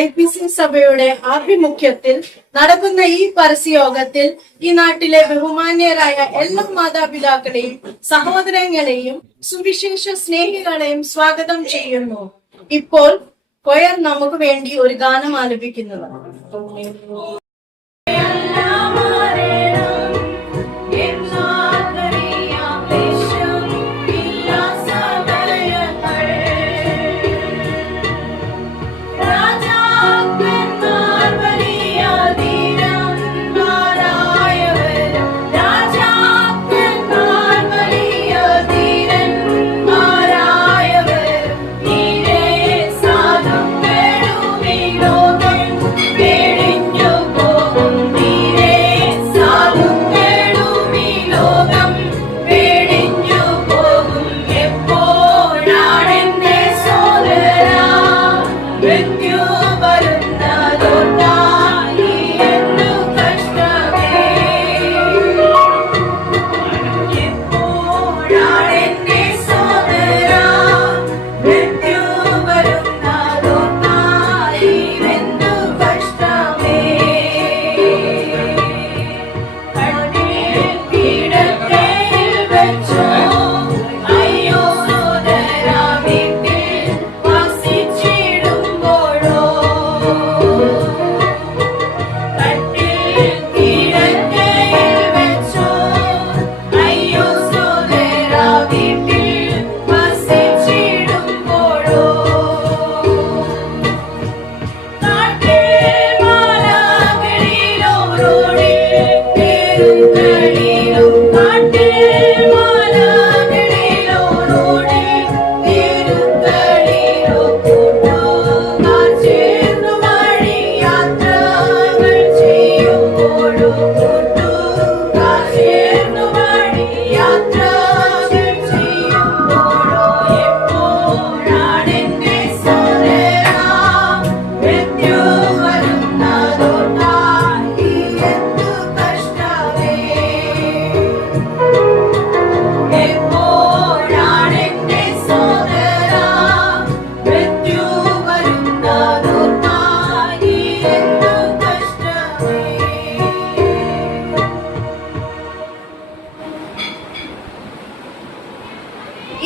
IPC സഭയുടെ ആഭിമുഖ്യത്തിൽ നടക്കുന്ന ഈ പരസ്യയോഗത്തിൽ ഈ നാട്ടിലെ ബഹുമാന്യരായ എല്ലാ മാതാപിതാക്കളെയും സഹോദരങ്ങളെയും സുവിശേഷ സ്നേഹികളെയും സ്വാഗതം ചെയ്യുന്നു. ഇപ്പോൾ കൊയർ നമുക്ക് വേണ്ടി ഒരു ഗാനം ആലപിക്കുന്നതാണ്.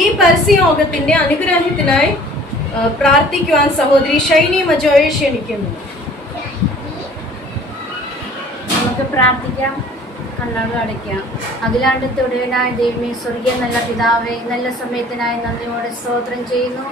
ഈ പരസ്യയോഗത്തിന്റെ അനുഗ്രഹത്തിനായി പ്രാർത്ഥിക്കുവാൻ സഹോദരി ഷൈനി മജോയെ ക്ഷണിക്കുന്നു. നമുക്ക് പ്രാർത്ഥിക്കാം, കണ്ണുകൾ അടയ്ക്കാം. അഖിലാണ്ടത്തൊടുവിനായ ദൈവമേ, സ്വർഗീയ നല്ല പിതാവേ, നല്ല സമയത്തിനായി നന്ദിയോടെ സ്തോത്രം ചെയ്യുന്നു.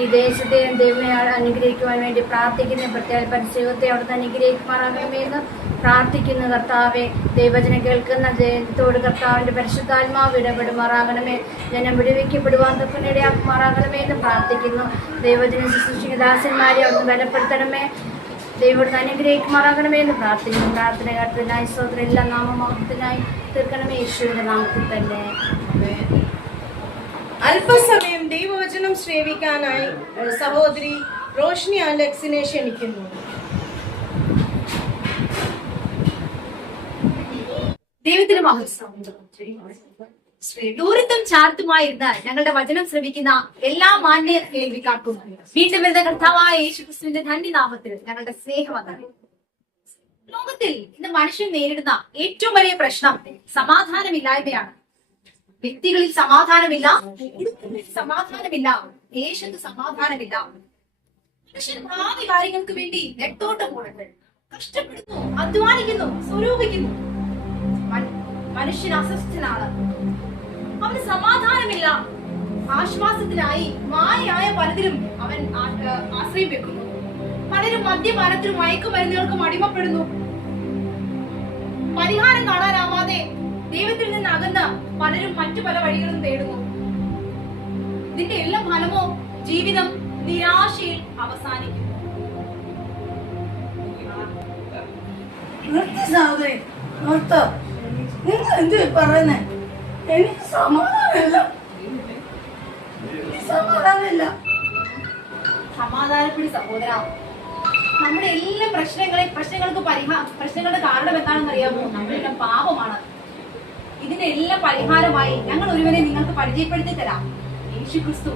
ഈ ദേശത്തെ ദൈവമേ അനുഗ്രഹിക്കുവാൻ വേണ്ടി പ്രാർത്ഥിക്കുന്ന പ്രത്യേക പരസ്യത്തെ അവിടുന്ന് അനുഗ്രഹിക്കുമാറാകണമെന്ന് പ്രാർത്ഥിക്കുന്ന കർത്താവെ, ദൈവജനം കേൾക്കുന്ന ജയത്തോട് കർത്താവിന്റെ പരിശുദ്ധാത്മാവ് ഇടപെടുമാറാകണമേ. ജനം വിടുവിക്കപ്പെടുവാൻ തൊക്കിനിടയാക്കുമാറാകണമേ എന്ന് പ്രാർത്ഥിക്കുന്നു. ദൈവജനം ശുശ്രൂഷിക്കുന്ന ദാസന്മാരെ അവിടുന്ന് ബലപ്പെടുത്തണമേ, ദൈവത്തിന് അനുഗ്രഹിക്കുമാറാകണമേ എന്ന് പ്രാർത്ഥിക്കുന്നു. പ്രാർത്ഥന കേട്ടതിനായി സ്തോത്രം, എല്ലാ നാമമഹത്വത്തിനായി തീർക്കണമേ യേശുവിന്റെ നാമത്തിൽ തന്നെ. അല്പസമയം ദൈവവചനം ശ്രേവിക്കാനായി സഹോദരി റോഷ്നി അലക്സിനെ ക്ഷണിക്കുന്നു. ദൈവത്തിന് ദൂരത്തും ചാർത്തുമായിരുന്ന ഞങ്ങളുടെ വചനം ശ്രമിക്കുന്ന എല്ലാ മാന്യ കേൾവിക്കാർക്കും വീണ്ടും വരുന്ന കർത്താവായ യേശുക്രിസ്തുവിന്റെ ധന്യനാമത്തിൽ ഞങ്ങളുടെ സ്നേഹവന്ദനം. ലോകത്തിൽ ഇന്ന് മനുഷ്യൻ നേരിടുന്ന ഏറ്റവും വലിയ പ്രശ്നം സമാധാനമില്ലായ്മയാണ്. വ്യക്തികളിൽ സമാധാനമില്ല, കുടുംബത്തിൽ സമാധാനമില്ല, ദേശത്ത് സമാധാനമില്ല. മനുഷ്യൻ ഭാവി കാര്യങ്ങൾക്ക് വേണ്ടി നെട്ടോട്ടം പോടുന്നു, കഷ്ടപ്പെടുന്നു, അധ്വാനിക്കുന്നു, സ്വരൂപിക്കുന്നു. മനുഷ്യൻ അസ്വസ്ഥനാണ്, അവന് സമാധാനമില്ല. ആശ്വാസത്തിനായി മായയായ പലതിലും അവൻ ആശ്രയം വെക്കുന്നു. പലരും മദ്യപാനത്തിനും മയക്കുമരുന്നുകൾക്കും അടിമപ്പെടുന്നു. പരിഹാരം കാണാനാവാതെ ദൈവത്തിൽ നിന്ന് അകന്ന് പലരും മറ്റു പല വഴികളും തേടുന്നു. ഇതിന്റെ എല്ലാം ഫലമോ ജീവിതം നിരാശയിൽ അവസാനിക്കുന്നു. നിങ്ങൾ എന്ത് പറയുന്നേ? എനിക്ക് സമാധാനമില്ല. സമാധാനപ്പെടി സഹോദര. നമ്മുടെ എല്ലാ പ്രശ്നങ്ങളുടെ കാരണം എന്താണെന്ന് അറിയാമോ? നമ്മളുടെ പാപമാണ്. ഇതിന്റെ എല്ലാം പരിഹാരമായി ഞങ്ങൾ ഒരുവനെ നിങ്ങൾക്ക് പരിചയപ്പെടുത്തി തരാം, യേശുക്രിസ്തു.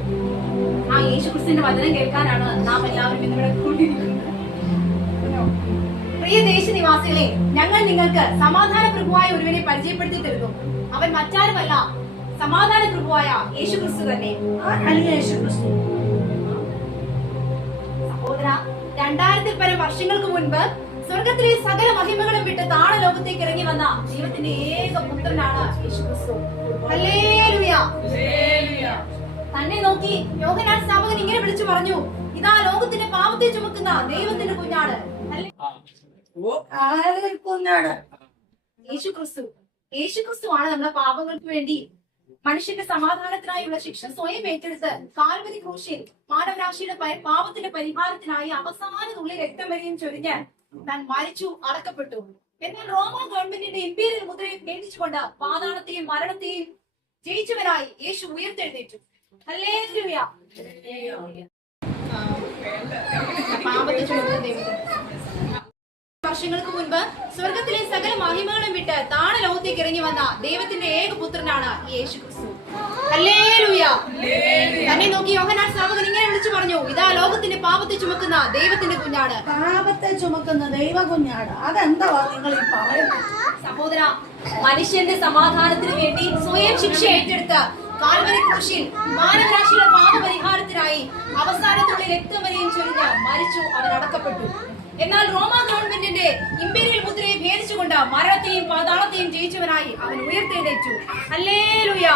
ആ യേശുക്രിസ്തുവിന്റെ വചനം കേൾക്കാനാണ് നാം എല്ലാവരും ഇന്നിവിടെ കൂട്ടിയിരിക്കുന്നത്. വിശ്വാസികളെ, ഞങ്ങൾ നിങ്ങൾക്ക് സമാധാന പ്രഭുവായ ഒരുവനെ പരിചയപ്പെടുത്തി തരുന്നു. അവൻ മറ്റാരുമല്ല, സമാധാന പ്രഭുവായ യേശു ക്രിസ്തു തന്നെ. സഹോദര, 2000 പരം വർഷങ്ങൾക്ക് മുൻപ് സ്വർഗത്തിലെ സകല മഹിമകളും വിട്ട് താഴലോകത്തേക്ക് ഇറങ്ങി വന്ന ദൈവത്തിന്റെ ഏക പുത്രനാണ് യേശു ക്രിസ്തു. ഹല്ലേലൂയ. തന്നെ നോക്കി യോഹന്നാൻ സ്നാപകൻ ഇങ്ങനെ വിളിച്ചു പറഞ്ഞു, ഇതാ ലോകത്തിന്റെ പാപത്തെ ചുമക്കുന്ന ദൈവത്തിന്റെ കുഞ്ഞാട്. കുഞ്ഞാട് യേശുക്രിസ്തു ആണ് നമ്മുടെ പാപങ്ങൾക്ക് വേണ്ടി മനുഷ്യന്റെ സമാധാനത്തിനായുള്ള ശിക്ഷ സ്വയം ഏറ്റെടുത്ത് കാൽവരി ക്രൂശിൽ മാനവരാശിയുടെ പാപത്തിന്റെ പരിഹാരത്തിനായി അവസാന തുള്ളി രക്തം വരെയും ചൊരിഞ്ഞ് താൻ മരിച്ചു, അടക്കപ്പെട്ടു. എന്നാൽ റോമ ഗവൺമെന്റിന്റെ ഇമ്പീരിയൽ മുദ്രയെ ഭേദിച്ചുകൊണ്ട് പാതാളത്തെയും മരണത്തെയും ജയിച്ചവനായി യേശു ഉയർത്തെഴുന്നേറ്റു. ഹല്ലേലൂയ. പാപത്തെ ചുമക്കുന്ന ദൈവത്തിന് വർഷങ്ങൾക്ക് മുൻപ് സ്വർഗത്തിലെ സകല മഹിമകളും വിട്ട് താഴെ ലോകത്തേക്ക് ഇറങ്ങി വന്ന ദൈവത്തിന്റെ ഏക പുത്രനാണ് യേശു ക്രിസ്തു. ഹല്ലേലൂയ. തന്നെ നോക്കി യോഹന്നാൻ സ്നാപകൻ ഇങ്ങനെ വിളിച്ചു പറഞ്ഞു, ഇതാ ലോകത്തിന്റെ പാപത്തെ ചുമക്കുന്ന ദൈവത്തിന്റെ കുഞ്ഞാട്. പാപത്തെ ചുമക്കുന്ന ദൈവ കുഞ്ഞാട്, അതെന്താ നിങ്ങൾ ഈ പറയുന്നത്? സഹോദര, മനുഷ്യന്റെ സമാധാനത്തിന് വേണ്ടി സ്വയം ശിക്ഷ ഏറ്റെടുത്ത് കാൽവരി ക്രൂശിൽ മാനവരാശിയുടെ പാപപരിഹാരത്തിനായി അവസാനത്തുള്ള രക്തം വരെയും ചൊരിഞ്ഞ് മരിച്ചു, അവൻ അടക്കപ്പെട്ടു. എന്നാൽ റോമ ഗവൺമെന്റിന്റെ ഇമ്പീരിയൽ മുദ്രയെ ഭേദിച്ചുകൊണ്ട് മരണത്തെയും പാതാളത്തെയും ജയിച്ചവനായി അവൻ ഉയർത്തെഴുന്നേറ്റു. ഹല്ലേലൂയ.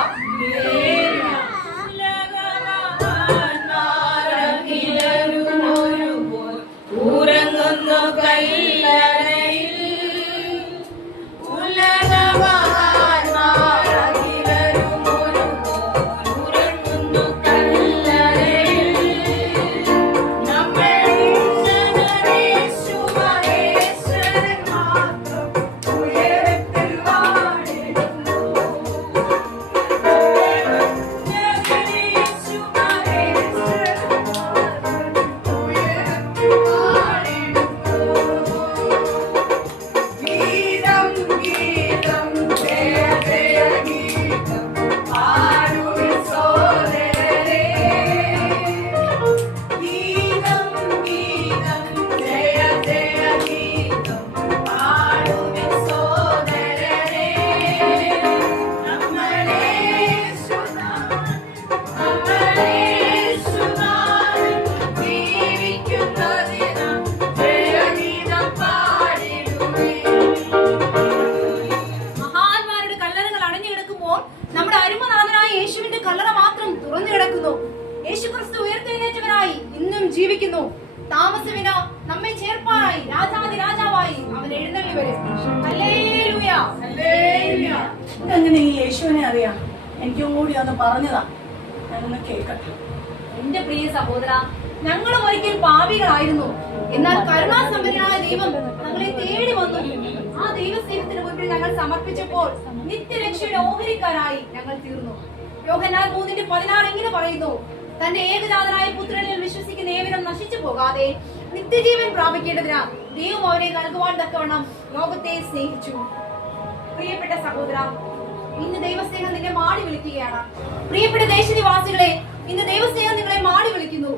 യേശുക്രിസ്തു ഉയർത്തെഴുന്നേറ്റവനായി ഇന്നും ജീവിക്കുന്നു. താമസമില്ല, നമ്മെ ചേർപ്പാനായി രാജാതി രാജാവായി അവൻ എഴുന്നള്ളി വരും. ഹല്ലേലൂയ. ഇതെങ്ങനെ ഈ യേശുവിനെ അറിയാം? എനിക്ക് കൂടി ഒന്ന് പറഞ്ഞതാ, ഞാനൊന്ന് കേൾക്കട്ടെ. എന്റെ പ്രിയ സഹോദര, ഞങ്ങളും ഒരിക്കൽ പാപികളായിരുന്നു. എന്നാൽ കരുണാസമ്പന്നനായ ദൈവം ഞങ്ങളെ തേടി വന്നു. ആ ദൈവസ്നേഹത്തിന് മുൻപിൽ ഞങ്ങൾ സമർപ്പിച്ചപ്പോൾ നിത്യരക്ഷയുടെ ഓഹരിക്കാരായി ഞങ്ങൾ തീർന്നു. യോഹന്നാൻ 3:16 ഇങ്ങനെ പറയുന്നു, തന്റെ ഏകജാതനായ പുത്രനിൽ വിശ്വസിക്കുന്ന ഏവരും നശിച്ചു പോകാതെ നിത്യജീവൻ പ്രാപിക്കേണ്ടതിന് ദൈവം അവരെ നൽകുവാൻ തക്കവണ്ണം ലോകത്തെ സ്നേഹിച്ചു. പ്രിയപ്പെട്ട സഹോദര, ഇന്ന് ദൈവസ്നേഹം നിന്നെ മാടി വിളിക്കുകയാണ്. പ്രിയപ്പെട്ട ദേശനിവാസികളെ, ഇന്ന് ദൈവസ്നേഹം നിങ്ങളെ മാടി വിളിക്കുന്നു.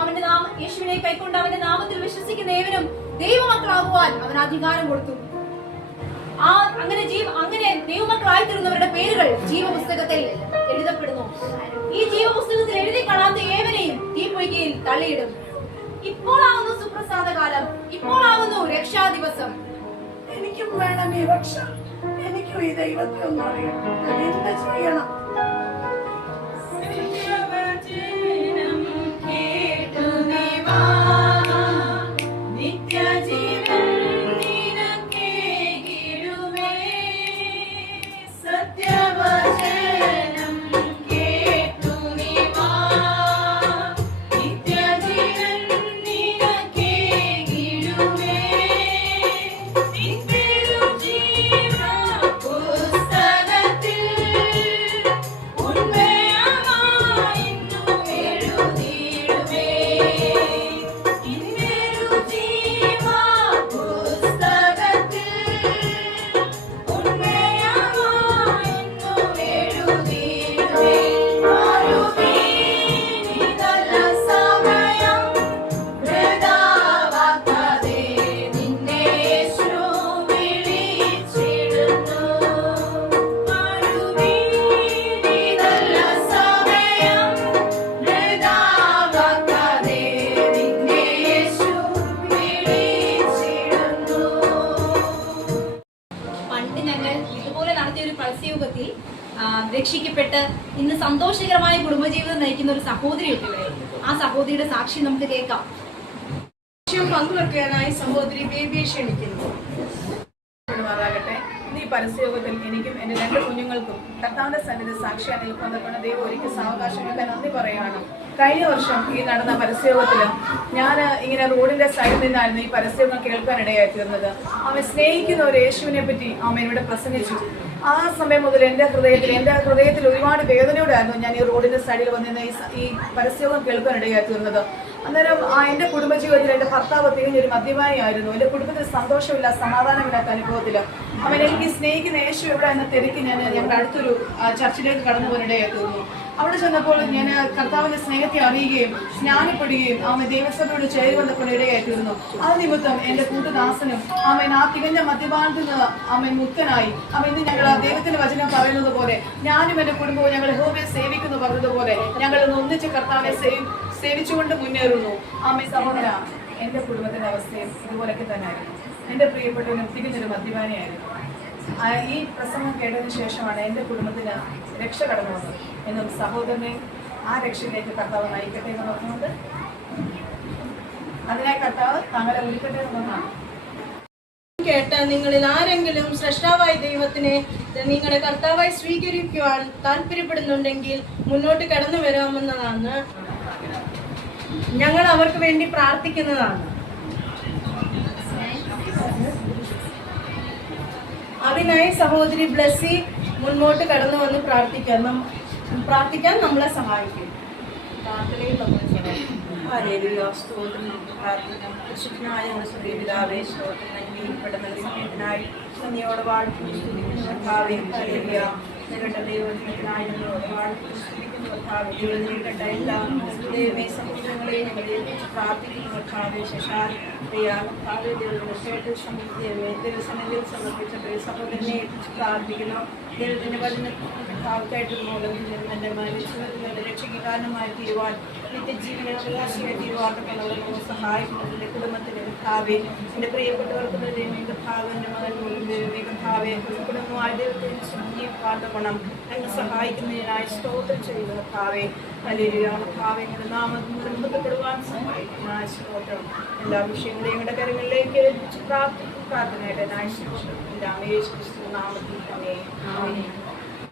അവന്റെ നാമം യേശുവിനെ കൈക്കൊണ്ട് അവന്റെ നാമത്തിൽ വിശ്വസിക്കുന്ന ഏവരും ദൈവമക്കളാകുവാൻ അവൻ അധികാരം കൊടുത്തു. അങ്ങനെ ദൈവമക്കളായി തീർന്നവരുടെ പേരുകൾ ജീവപുസ്തകത്തിൽ എഴുതപ്പെടുന്നു. ഈ ജീവപുസ്തകത്തിൽ എഴുതി കാണാത്ത ഏവരെയും തീപ്പൊയ്കയിൽ തള്ളിയിടും. ഇപ്പോഴാകുന്നു സുപ്രസാദ കാലം, ഇപ്പോഴാകുന്നു രക്ഷാ ദിവസം. എനിക്കും വേണം ഈ രക്ഷ, എനിക്കും ഈ ദൈവത്തെ ഒന്ന് അറിയണം. എന്ത് ചെയ്യണം? രക്ഷിക്കപ്പെട്ട് ഇന്ന് സന്തോഷകരമായ കുടുംബജീവിതം നയിക്കുന്ന ഒരു സഹോദരിയുണ്ട് ഇവിടെ. ആ സഹോദരിയുടെ സാക്ഷി നമുക്ക് കേൾക്കാം. പങ്കുവെക്കാനായി സഹോദരി ബേബിയെ ക്ഷണിക്കുന്നു. ഈ പരസ്യയോഗത്തിൽ എനിക്കും എൻ്റെ 2 കുഞ്ഞുങ്ങൾക്കും കർത്താവിന്റെ സന്നിധി സാക്ഷിയായി നിൽക്കുന്ന ദൈവം ഒരിക്കൽ സാവകാശങ്ങൾക്ക് നന്ദി പറയുകയാണ്. കഴിഞ്ഞ വർഷം ഈ നടന്ന പരസ്യയോഗത്തിൽ ഞാൻ ഇങ്ങനെ റോഡിന്റെ സൈഡിൽ നിന്നായിരുന്നു ഈ പരസ്യയോഗം കേൾക്കാൻ ഇടയായി തീർന്നത്. അവൻ സ്നേഹിക്കുന്ന ഒരു യേശുവിനെ പറ്റി അവൻ ഇവിടെ പ്രസംഗിച്ചു. ആ സമയം മുതൽ എൻ്റെ ഹൃദയത്തിൽ ഒരുപാട് വേദനയോടായിരുന്നു ഞാൻ ഈ റോഡിന്റെ സൈഡിൽ വന്നിരുന്ന ഈ പരസ്യയോഗം കേൾക്കാൻ ഇടയായി തീർന്നത്. അന്നേരം എൻ്റെ കുടുംബജീവിതത്തിൽ എൻ്റെ ഭർത്താവ് തികഞ്ഞൊരു മദ്യപാനിയായിരുന്നു. എൻ്റെ കുടുംബത്തിൽ സന്തോഷമില്ല, സമാധാനമില്ലാത്ത അനുഭവത്തിൽ അവൻ എനിക്ക് സ്നേഹിക്കുന്ന യേശു എവിടെ എന്ന തിരക്കി ഞങ്ങളുടെ അടുത്തൊരു ചർച്ചിലേക്ക് കടന്നു പോകാനിടയായി തീർന്നു. അവിടെ ചെന്നപ്പോൾ ഞാൻ കർത്താവിന്റെ സ്നേഹത്തെ അറിയുകയും സ്നാനപ്പെടുകയും അവൻ ദൈവസഭയോട് ചേരുവന്നപ്പോൾ ഇടയായി തീർന്നു. അത് നിമിത്തം എൻ്റെ കൂട്ടുദാസനും അവൻ ആ തികഞ്ഞ മദ്യപാനത്തിൽ നിന്ന് അവൻ മുക്തനായി. അവൻ ഇന്ന് ഞങ്ങൾ ദൈവത്തിന്റെ വചനം പറയുന്നത് പോലെ ഞാനും എൻ്റെ കുടുംബവും ഞങ്ങൾ യഹോവയെ സേവിക്കുന്നു പറഞ്ഞതുപോലെ ഞങ്ങൾ ഇന്ന് ഒന്നിച്ച് കർത്താവിനെ സേവിച്ചുകൊണ്ട് മുന്നേറുന്നു. ആമേൻ. സഹോദര, എൻ്റെ കുടുംബത്തിന്റെ അവസ്ഥയും ഇതുപോലൊക്കെ തന്നെയായിരുന്നു. എൻ്റെ പ്രിയപ്പെട്ടവനും തികഞ്ഞൊരു മദ്യപാനിയായിരുന്നു. ഈ പ്രസംഗം കേട്ടതിന് ശേഷമാണ് എൻ്റെ കുടുംബത്തിന് രക്ഷ കടന്നു വന്നത് എന്നും സഹോദരനെ ആ രക്ഷയിലേക്ക് കർത്താവ് നയിക്കട്ടെ എന്ന് പറഞ്ഞുകൊണ്ട് അതിനായി കർത്താവ് താങ്കളെ ഒരുക്കട്ടെ എന്നതാണ്. കേട്ട നിങ്ങളിൽ ആരെങ്കിലും സ്രഷ്ടാവായ ദൈവത്തിനെ നിങ്ങളുടെ കർത്താവായി സ്വീകരിക്കുവാൻ താല്പര്യപ്പെടുന്നുണ്ടെങ്കിൽ മുന്നോട്ട് കടന്നു വരാമെന്നതാണ്. ഞങ്ങൾ അവർക്ക് വേണ്ടി പ്രാർത്ഥിക്കുന്നതാണ്. അതിനായി സഹോദരി ബ്ലസ്സി മുന്നോട്ട് കടന്നു വന്ന് പ്രാർത്ഥിക്കാൻ നമ്മളെ സഹായിക്കും. പ്രാർത്ഥനയിൽ സമയത്തിനായി നന്ദിയോടെ വാഴ്ത്തിനായി എല്ലാ ദൈവമേ സഹോദരങ്ങളെയും ഞങ്ങളെ പ്രാർത്ഥിക്കുന്നു. ശേഷാൽ ദിവസങ്ങളിൽ സമർപ്പിച്ച സഹോദരനെ പ്രാർത്ഥിക്കുന്നു. ദൈവത്തിന്റെ വചനത്തായിട്ട് മൂലം എൻ്റെ മനുഷ്യരുടെ രക്ഷയ്ക്ക് കാരണമായി തീരുവാൻ നിത്യജീവനെ അവകാശിയായി തീരുവാനുള്ള സഹായിക്കുന്നത് എൻ്റെ കുടുംബത്തിന് കർത്താവേ, എൻ്റെ പ്രിയപ്പെട്ടവർക്ക് കർത്താവ്, എൻ്റെ മകൻ കർത്താവേ, കുടുംബമായി ദൈവത്തെ ശുദ്ധീകരണം എന്നെ സഹായിക്കുന്നതിനായി സ്തോത്രം ചെയ്യുന്ന കർത്താവേ. ഹല്ലേലൂയ. കർത്താവേ, എൻ്റെ നാമത്തിൽ നിർബന്ധപ്പെടുവാൻ സഹായിക്കുന്നതിനായി സ്തോത്രം. എല്ലാ വിഷയങ്ങളെയും ഞങ്ങളുടെ കരങ്ങളിലേക്ക് ഏൽപ്പിച്ച് പ്രാർത്ഥനയുടെ നായ സ്തോത്രം. എല്ലാം യേശു ക്രിസ്തു നാമത്തിൽ തന്നെ. ആമേൻ.